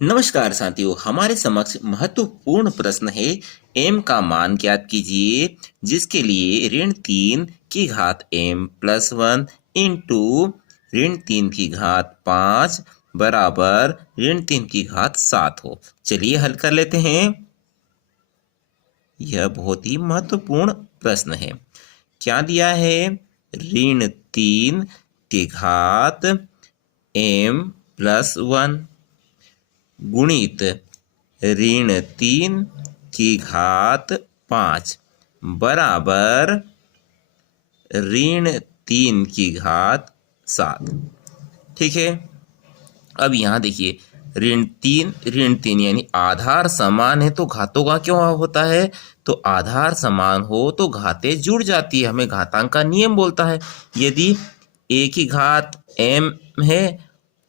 नमस्कार साथियों, हमारे समक्ष महत्वपूर्ण प्रश्न है। m का मान ज्ञात कीजिए जिसके लिए ऋण 3 की घात m प्लस 1 इंटू ऋण 3 की घात 5 बराबर ऋण 3 की घात 7 हो। चलिए हल कर लेते हैं। यह बहुत ही महत्वपूर्ण प्रश्न है। क्या दिया है? ऋण 3 की घात m प्लस 1 गुणित ऋण 3 की घात 5 बराबर ऋण 3 की घात 7। ठीक है, अब यहाँ देखिए ऋण 3 यानी आधार समान है तो घातों का क्यों होता है? तो आधार समान हो तो घातें जुड़ जाती है, हमें घातांक का नियम बोलता है। यदि a की घात m है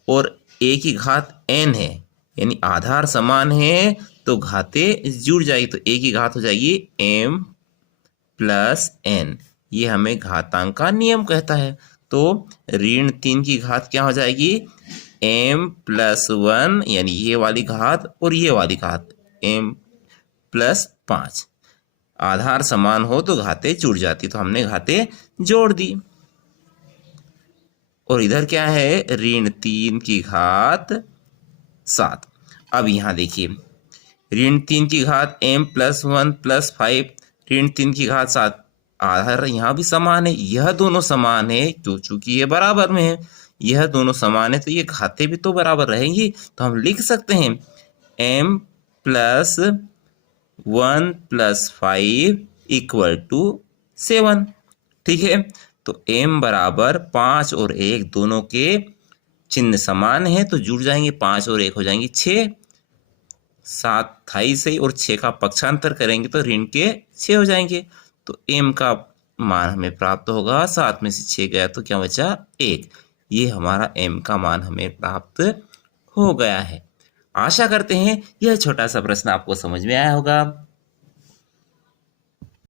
और a की घात n है यानी आधार समान है तो घातें जुड़ जाएगी, तो a की घात हो जाएगी m प्लस n। ये हमें घातांक का नियम कहता है। तो ऋण 3 की घात क्या हो जाएगी? m प्लस 1 यानी ये वाली घात और ये वाली घात m प्लस 5। आधार समान हो तो घातें जुड़ जाती, तो हमने घातें जोड़ दी। और इधर क्या है? ऋण 3 की घात 7। अब यहाँ देखिए ऋण 3 की घात m प्लस 1 प्लस 5 ऋण 3 की घात 7। आधार यहाँ भी समान है, यह दोनों समान है तो चूंकि ये बराबर में है, यह दोनों समान है तो ये घातें भी तो बराबर रहेंगी। तो हम लिख सकते हैं m plus 1 plus 5 equal to 7। ठीक है, तो m बराबर 5 और 1 दोनों के चिन्ह समान है तो जुड़ जाएंगे, 5 और 1 हो जाएंगे 6। 7 28 है और 6 का पक्षांतर करेंगे तो ऋण के 6 हो जाएंगे। तो m का मान हमें प्राप्त होगा, 7 में से 6 गया तो क्या बचा? 1। ये हमारा m का मान हमें प्राप्त हो गया है। आशा करते हैं यह छोटा सा प्रश्न आपको समझ में आया होगा।